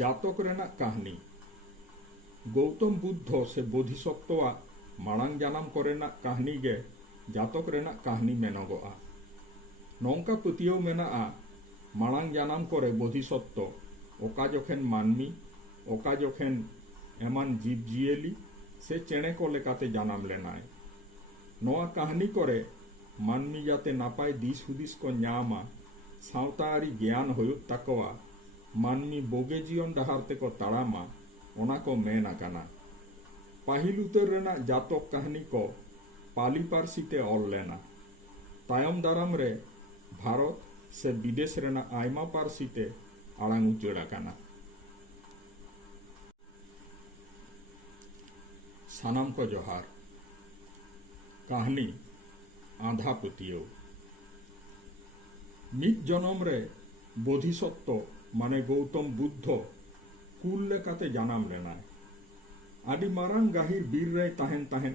জাতক রেনা কাহনী গৌতম বুদ্ধ সে বোধিসত্ত্বা মাড়াং জানাম করেনা কাহনী গে জাতক রেনা কাহনী মেনগা নঙ্কা পতিয়েও মেনা মাড়াং জানাম করে বোধিসত্ত্ব ওকা যখন মানমি ওকা যখন এমান জীব জিয়েলি সে চেঁড়ে কলেকাতে জানাম লেনায় নয়া কাহনী করে মানমি যাতে নাপায় দিস হুদিস নামা সাঁওতারি জ্ঞান হয়ুক তাকোয়া ᱢᱟᱱᱢᱤ ᱵᱚᱜᱮ ᱡᱤᱭᱚᱱ ᱰᱟᱦᱟᱨ ᱛᱮᱠᱚ ᱛᱟᱲᱟᱢᱟ ᱚᱱᱟ ᱠᱚ ᱢᱮᱱ ᱟᱠᱟᱱᱟ ᱯᱟᱹᱦᱤᱞ ᱩᱛᱟᱹᱨ ᱨᱮᱱᱟᱜ ᱡᱟᱛᱚᱠ ᱠᱟᱹᱦᱱᱤ ᱠᱚ ᱯᱟᱹᱞᱤ ᱯᱟᱹᱨᱥᱤ ᱛᱮ ᱚᱞ ᱞᱮᱱᱟ ᱛᱟᱭᱚᱢ ᱫᱟᱨᱟᱢ ᱨᱮ ᱵᱷᱟᱨᱚᱛ ᱥᱮ ᱵᱤᱫᱮᱥ ᱨᱮᱱᱟᱜ ᱟᱭᱢᱟ ᱯᱟᱹᱨᱥᱤ ᱛᱮ ᱟᱲᱟᱝ ᱩᱪᱟᱹᱲ ᱟᱠᱟᱱᱟ ᱥᱟᱱᱟᱢ ᱠᱚ ᱡᱚᱦᱟᱨ ᱠᱟᱹᱦᱱᱤ ᱟᱸᱫᱷᱟ ᱯᱟᱹᱛᱭᱟᱹᱣ ᱢᱤᱫ ᱡᱚᱱᱚᱢ ᱨᱮ ᱵᱳᱫᱷᱤᱥᱚᱛᱛᱚ মানে গৌতম বুদ্ধ কুল্লেকাতে জানাম লেনায় আডি মারাং গাহির বীর রায় তাহেন তাহেন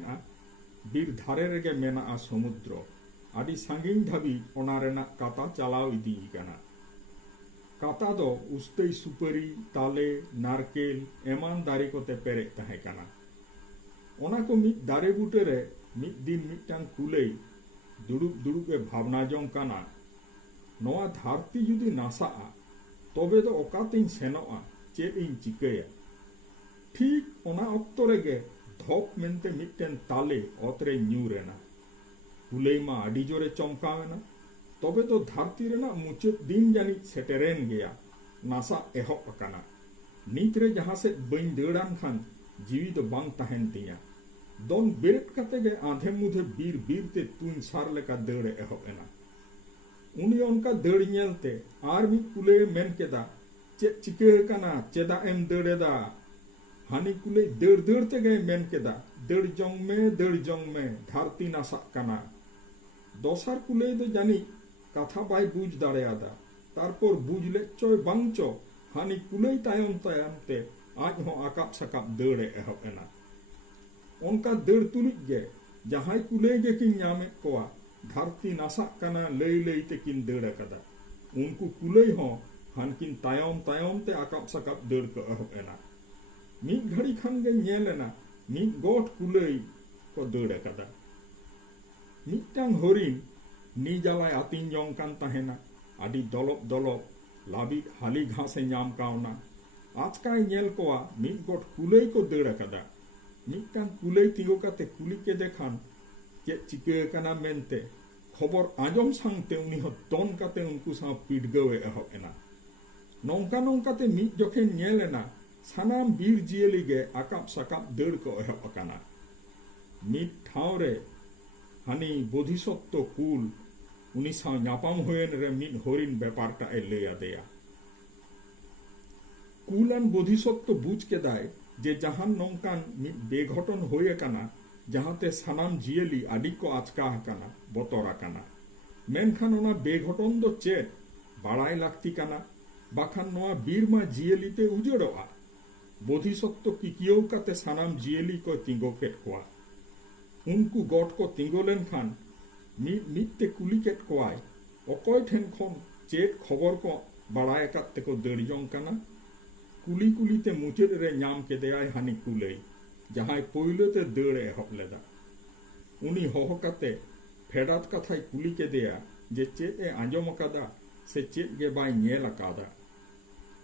বীর ধারে রেগে মেনা আ সমুদ্র আডি সাঙ্গিং ধাবি ওনারেনা কাতা চালাও ইদি কানা কাতা দো উস্তেই সুপারি তালে নারকেল এমান দারি কতে পেরে তাহে কানা ওনা কো মিট দারে বুটেরে মিট দিন মিটটান কুলেই দুড়ুক দুড়ুকে ভাবনা জং কানা নোয়া ধারতি যদি নাসা আ তবে তো ঠিক ওনা অক্ত রেগে ধপ মেনতে মিটেন তালে অতরে নিউ রেনা কুলেইমা আডি জোরে চমকাবে না তবে তো ধারতি রেনা মুচেদ দিন জানি সেটেরেন গেয়া নাসা এহব আকানা নিতরে যাহা সে বইন দেড়ান খান জীবিত বাং তাহেন তিয়া দন বেরেট কাতে গে আধে মুধে বীর বীরতে তুন সার লেখা দেড়ে এহব এনা ᱩᱱᱤ ᱚᱱᱠᱟ ᱫᱟᱹᱲ ᱧᱮᱞᱛᱮ ᱟᱨ ᱢᱤᱫ ᱠᱩᱞᱮ ᱢᱮᱱ ᱠᱮᱫᱟ ᱪᱮᱫ ᱪᱤᱠᱟᱹ ᱟᱠᱟᱱᱟ ᱪᱮᱫᱟᱜ ᱮᱢ ᱫᱟᱹᱲᱮᱫᱟ ᱦᱟᱹᱱᱤ ᱠᱩᱞᱮ ᱫᱟᱹᱲ ᱫᱟᱹᱲ ᱛᱮᱜᱮ ᱢᱮᱱ ᱠᱮᱫᱟ ᱫᱟᱹᱲ ᱡᱚᱝ ᱢᱮ ᱫᱟᱹᱲ ᱡᱚᱝ ᱢᱮ ᱫᱷᱟᱹᱨᱛᱤ ᱱᱟᱥᱟᱜ ᱠᱟᱱᱟ ᱫᱚᱥᱟᱨ ᱠᱩᱞᱮ ᱫᱚ ᱡᱟᱹᱱᱤ ᱠᱟᱛᱷᱟ ᱵᱟᱭ ᱵᱩᱡᱽ ᱫᱟᱲᱮᱭᱟᱫᱟ ᱛᱟᱨᱯᱚᱨ ᱵᱩᱡᱽᱞᱮ ᱪᱚᱭ ᱵᱟᱝ ᱪᱚ ᱦᱟᱹᱱᱤ ᱠᱩᱞᱟᱹᱭ ᱛᱟᱭᱚᱢ ᱛᱟᱭᱚᱢ ᱛᱮ ᱟᱡᱦᱚᱸ ᱟᱠᱟᱵ ᱥᱟᱠᱟᱵ ᱫᱟᱹᱲᱮ ᱮᱦᱚᱵ ᱮᱱᱟ ᱚᱱᱠᱟ ᱫᱟᱹᱲ ᱛᱩᱞᱩᱡ ᱜᱮ ᱡᱟᱦᱟᱸᱭ ᱠᱩᱞᱟᱹᱭ ᱜᱮᱠᱤᱱ ᱧᱟᱢᱮᱫ ᱠᱚᱣᱟ धरती नसा लई लई तेकिन दड़ा उनको कुलई हनकिन तायम तायम ते आकाप सकाप दड़ को अहब एना मिग घड़ी खान गे नेलना मिग को दड़ कदा मिटांग हरिन निजालाय आतिन जोंग कान ताहेना आदि दलप दलप लाबी हाली घासे न्याम कुलई को दड़ कदा मिटांग कुलई तीगो कुली के देखान ᱠᱟᱱᱟᱢᱮᱱᱛᱮ ᱠᱷᱚᱵᱚᱨ ᱟᱸᱡᱚᱢ ᱥᱟᱝᱛᱮ ᱩᱱᱤᱦᱚᱸ ᱫᱚᱱ ᱠᱟᱛᱮ ᱩᱱᱠᱩ ᱥᱟᱶ ᱯᱤᱰᱜᱟᱹᱣᱮ ᱮᱦᱚᱵ ᱮᱱᱟ ᱱᱚᱝᱠᱟ ᱱᱚᱝᱠᱟᱛᱮ ᱢᱤᱫ ᱡᱚᱠᱷᱮᱱ ᱧᱮᱞ ᱮᱱᱟ ᱥᱟᱱᱟᱢ ᱵᱤᱨ ᱡᱤᱭᱟᱹᱞᱤ ᱜᱮ ᱟᱠᱟᱵ ᱥᱟᱠᱟᱵ ᱫᱟᱹᱲ ᱠᱚ ᱮᱦᱚᱵ ᱟᱠᱟᱱᱟ ᱢᱤᱫ ᱴᱷᱟᱶ ᱨᱮ ᱦᱟᱹᱱᱤ ᱵᱚᱫᱷᱤᱥᱚᱛᱛ ᱠᱩᱞ ᱩᱱᱤ ᱥᱟᱶ ᱧᱟᱯᱟᱢ ᱦᱩᱭᱮᱱ ᱨᱮ ᱢᱤᱫ ᱦᱚᱨᱤᱱ ᱵᱮᱯᱟᱨᱴᱟᱜ ᱮ ᱞᱟᱹᱭ ᱟᱫᱮᱭᱟ ᱠᱩᱞᱟᱱ ᱵᱚᱫᱷᱤᱥᱚᱛᱛ ᱵᱩᱡ ᱠᱮᱫᱟᱭ ᱡᱮ ᱡᱟᱦᱟᱱ ᱱᱚᱝᱠᱟᱱ ᱢᱤᱫ ᱵᱮᱜᱷᱚᱴᱚᱱ ᱦᱩᱭ ᱟᱠᱟᱱᱟ ᱡᱟᱦᱟᱸᱛᱮ ᱥᱟᱱᱟᱢ ᱡᱤᱭᱟᱹᱞᱤ ᱟᱹᱰᱤ ᱠᱚ ᱟᱪᱠᱟ ᱟᱠᱟᱱᱟ ᱵᱚᱛᱚᱨ ᱟᱠᱟᱱᱟ ᱢᱮᱱᱠᱷᱟᱱ ᱚᱱᱟ ᱵᱮᱜᱷᱚᱴᱚᱱ ᱫᱚ ᱪᱮᱫ ᱵᱟᱲᱟᱭ ᱞᱟᱹᱠᱛᱤ ᱠᱟᱱᱟ ᱵᱟᱠᱷᱟᱱ ᱱᱚᱣᱟ ᱵᱤᱨᱢᱟ ᱡᱤᱭᱟᱹᱞᱤᱛᱮ ᱩᱡᱟᱹᱲᱚᱜᱼᱟ ᱵᱚᱫᱷᱤᱥᱚᱛᱛᱚ ᱠᱤᱠᱤᱭᱟᱹᱣ ᱠᱟᱛᱮ ᱥᱟᱱᱟᱢ ᱡᱤᱭᱟᱹᱞᱤ ᱠᱚ ᱛᱤᱸᱜᱚ ᱠᱮᱫ ᱠᱚᱣᱟ ᱩᱱᱠᱩ ᱜᱚᱴ ᱠᱚ ᱛᱤᱸᱜᱚ ᱞᱮᱱᱠᱷᱟᱱ ᱢᱤᱫ ᱢᱤᱫᱛᱮ ᱠᱩᱞᱤ ᱠᱮᱫ ᱠᱚᱣᱟᱭ ᱚᱠᱚᱭ ᱴᱷᱮᱱ ᱠᱷᱚᱱ ᱪᱮᱫ ᱠᱷᱚᱵᱚᱨ ᱠᱚ ᱵᱟᱲᱟᱭ ᱟᱠᱟᱫ ᱛᱮᱠᱚ ᱫᱟᱹᱲ ᱡᱚᱝ ᱠᱟᱱᱟ ᱠᱩᱞᱤ ᱠᱩᱞᱤᱛᱮ ᱢᱩᱪᱟᱹᱫ ᱨᱮ ᱧᱟᱢ ᱠᱮᱫᱮᱭᱟᱭ ᱦᱟᱹᱱᱤ ᱠᱩᱞᱟᱹᱭ ᱡᱟᱦᱟᱸᱭ ᱯᱩᱭᱞᱩᱛᱮ ᱫᱟᱹᱲ ᱮᱦᱚᱵ ᱞᱮᱫᱟ ᱩᱱᱤ ᱦᱚᱦᱚ ᱠᱟᱛᱮ ᱯᱷᱮᱰᱟᱛ ᱠᱟᱛᱷᱟᱭ ᱠᱩᱞᱤ ᱠᱮᱫᱮᱭᱟ ᱡᱮ ᱪᱮᱫ ᱮ ᱟᱸᱡᱚᱢ ᱟᱠᱟᱫᱟ ᱥᱮ ᱪᱮᱫ ᱜᱮ ᱵᱟᱭ ᱧᱮᱞ ᱟᱠᱟᱫᱟ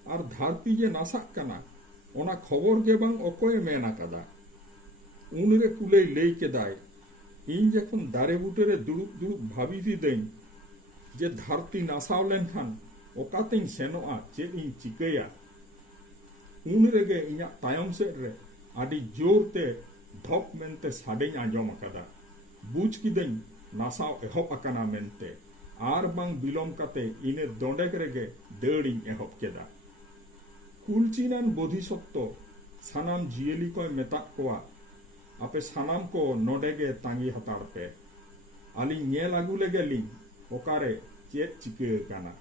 ᱟᱨ ᱫᱷᱟᱹᱨᱛᱤ ᱡᱮ ᱱᱟᱥᱟᱜ ᱠᱟᱱᱟ ᱚᱱᱟ ᱠᱷᱚᱵᱚᱨ ᱜᱮ ᱵᱟᱝ ᱚᱠᱚᱭ ᱢᱮᱱ ᱟᱠᱟᱫᱟ ᱩᱱᱨᱮ ᱠᱩᱞᱟᱹᱭ ᱞᱟᱹᱭ ᱠᱮᱫᱟᱭ ᱤᱧ ᱡᱚᱠᱷᱚᱱ ᱫᱟᱨᱮ ᱵᱩᱴᱟᱹᱨᱮ ᱫᱩᱲᱩᱵ ᱫᱩᱲᱩᱵ ᱵᱷᱟᱵᱤ ᱫᱤᱫᱟᱹᱧ ᱡᱮ ᱫᱷᱟᱹᱨᱛᱤ ᱱᱟᱥᱟᱣ ᱞᱮᱱᱠᱷᱟᱱ ᱚᱠᱟᱛᱤᱧ ᱥᱮᱱᱚᱜᱼᱟ ᱪᱮᱫ ᱤᱧ ᱪᱤᱠᱟᱹᱭᱟ ᱩᱱ ᱨᱮᱜᱮ ᱤᱧᱟᱹᱜ ᱛᱟᱭᱚᱢ ᱥᱮᱫ ᱨᱮ ᱟᱹᱰᱤ ᱡᱳᱨᱛᱮ ᱫᱷᱚᱠ ᱢᱮᱱᱛᱮ ᱥᱟᱰᱮᱧ ᱟᱸᱡᱚᱢ ᱟᱠᱟᱫᱟ ᱵᱩᱡᱽ ᱠᱤᱫᱟᱹᱧ ᱱᱟᱥᱟᱣ ᱮᱦᱚᱵ ᱟᱠᱟᱱᱟ ᱢᱮᱱᱛᱮ ᱟᱨ ᱵᱟᱝ ᱵᱤᱞᱚᱢ ᱠᱟᱛᱮ ᱤᱱᱟᱹ ᱫᱚᱸᱰᱮᱠ ᱨᱮᱜᱮ ᱫᱟᱹᱲᱤᱧ ᱮᱦᱚᱵ ᱠᱮᱫᱟ ᱠᱩᱞᱪᱤᱱᱟᱱ ᱵᱚᱫᱷᱤᱥᱚᱛᱛᱚ ᱥᱟᱱᱟᱢ ᱡᱤᱭᱟᱹᱞᱤ ᱠᱚᱭ ᱢᱮᱛᱟᱜ ᱠᱚᱣᱟ ᱟᱯᱮ ᱥᱟᱱᱟᱢ ᱠᱚ ᱱᱚᱰᱮᱜᱮ ᱛᱟᱸᱜᱤ ᱦᱟᱛᱟᱲ ᱯᱮ ᱟᱹᱞᱤᱧ ᱧᱮᱞ ᱟᱹᱜᱩ ᱞᱮᱜᱮᱞᱤᱧ ᱚᱠᱟᱨᱮ ᱪᱮᱫ ᱪᱤᱠᱟᱹ ᱟᱠᱟᱱᱟ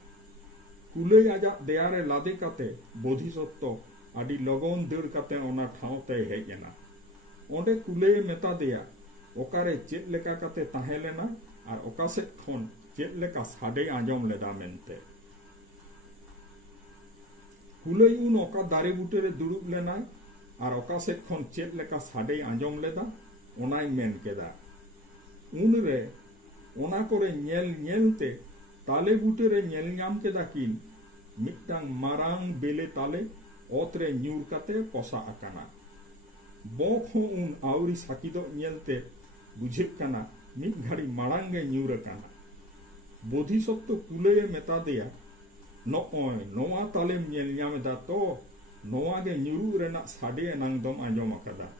ᱠᱩᱞᱟᱹᱭ ᱟᱡᱟᱜ ᱫᱮᱭᱟᱨᱮ ᱞᱟᱫᱮ ᱠᱟᱛᱮ ᱵᱚᱫᱷᱤᱥᱚᱛᱛᱚ ᱟᱹᱰᱤ ᱞᱚᱜᱚᱱ ᱫᱟᱹᱲ ᱠᱟᱛᱮ ᱚᱱᱟ ᱴᱷᱟᱶ ᱛᱮ ᱦᱮᱡ ᱮᱱᱟ ᱚᱸᱰᱮ ᱠᱩᱞᱮᱭ ᱢᱮᱛᱟ ᱫᱮᱭᱟ ᱚᱠᱟᱨᱮ ᱪᱮᱫ ᱞᱮᱠᱟ ᱠᱟᱛᱮ ᱛᱟᱦᱮᱸ ᱞᱮᱱᱟ ᱟᱨ ᱚᱠᱟ ᱥᱮᱫ ᱠᱷᱚᱱ ᱪᱮᱫ ᱞᱮᱠᱟ ᱥᱟᱰᱮ ᱟᱸᱡᱚᱢ ᱞᱮᱫᱟ ᱢᱮᱱᱛᱮ ᱠᱩᱞᱮᱭ ᱩᱱ ᱚᱠᱟ ᱫᱟᱨᱮ ᱵᱩᱴᱟᱹ ᱨᱮ ᱫᱩᱲᱩᱵ ᱞᱮᱱᱟ ᱟᱨ ᱚᱠᱟ ᱥᱮᱫ ᱠᱷᱚᱱ ᱪᱮᱫ ᱞᱮᱠᱟ ᱥᱟᱰᱮ ᱟᱸᱡᱚᱢ ᱞᱮᱫᱟ ᱚᱱᱟᱭ ᱢᱮᱱ ᱠᱮᱫᱟ ᱩᱱᱨᱮ ᱚᱱᱟ ᱠᱚᱨᱮ ᱧᱮᱞ ᱧᱮᱞᱛᱮ ᱛᱟᱞᱮ ᱵᱩᱴᱟᱹ ᱨᱮ ᱧᱮᱞ ᱧᱟᱢ ᱠᱮᱫᱟ ᱠᱤᱱ ᱢᱤᱫᱴᱟᱝ ᱢᱟᱨᱟᱝ ᱵᱮᱞᱮ ᱛᱟᱞᱮ ओतरे न्यूर कते कसा आकाना बखो उन आउरी साकिदो नियलते बुझिक काना मिग घड़ी माड़ांगे न्यूर काना बोधिसत्व तो कुले मेता दिया नो ओय नोवा ताले मियल न्यामे दातो नोवा गे न्यूरु रेना साडे नंगदम आजो मकदा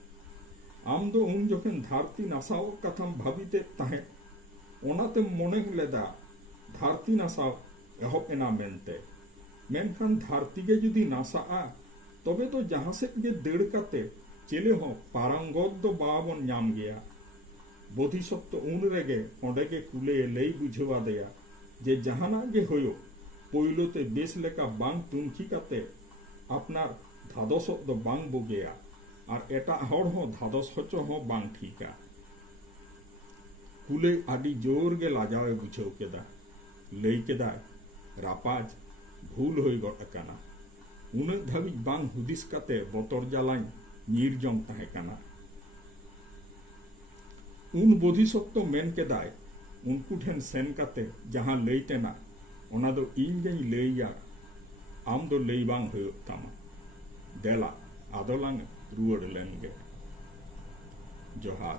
आम दो उन जोखन धारती नासाओ कथम भविते ताहे ओनाते मोने लेदा धारती नासाओ एहो एना मेंते मेनखान धारती गे जुदी नासा आ তবে তো যাহা দেড়কাতে চেলে হ পারাঙ্গদ্য বাবন নাম গিয়া বোধিসত্ত উন রেগে অডেকে কুলে এলেই বুঝেবা দেয়া যে যাহানা গে হইও পৈলতে বেশ লেখা বাং টুমকি কাতে আপনার ধাদসত্ব বাং বগেয়া আর এটা হর হ ধাদস হচ হ বাং ঠিকা কুলে আডি জোর গে লাজায় বুঝেও কেদা লেই কেদায় রাপাজ ভুল হয়ে গটা কানা ᱩᱱᱟᱹᱜ ᱫᱷᱟᱹᱵᱤᱡ ᱵᱟᱝ ᱦᱩᱫᱤᱥ ᱠᱟᱛᱮ ᱵᱚᱛᱚᱨ ᱡᱟᱞᱟᱧ ᱧᱤᱨᱡᱚᱢ ᱛᱟᱦᱮᱸ ᱠᱟᱱᱟ ᱩᱱ ᱵᱚᱫᱷᱤᱥᱚᱛᱛᱚ ᱢᱮᱱ ᱠᱮᱫᱟᱭ ᱩᱱᱠᱩ ᱴᱷᱮᱱ ᱥᱮᱱ ᱠᱟᱛᱮ ᱡᱟᱦᱟᱸ ᱞᱟᱹᱭ ᱛᱮᱱᱟ ᱚᱱᱟ ᱫᱚ ᱤᱧ ᱜᱮᱧ ᱞᱟᱹᱭᱟ ᱟᱢ ᱫᱚ ᱞᱟᱹᱭ ᱵᱟᱝ ᱦᱩᱭᱩᱜ ᱛᱟᱢᱟ ᱫᱮᱞᱟ ᱨᱩᱣᱟᱹᱲ ᱞᱮᱱ ᱜᱮ ᱡᱚᱦᱟᱨ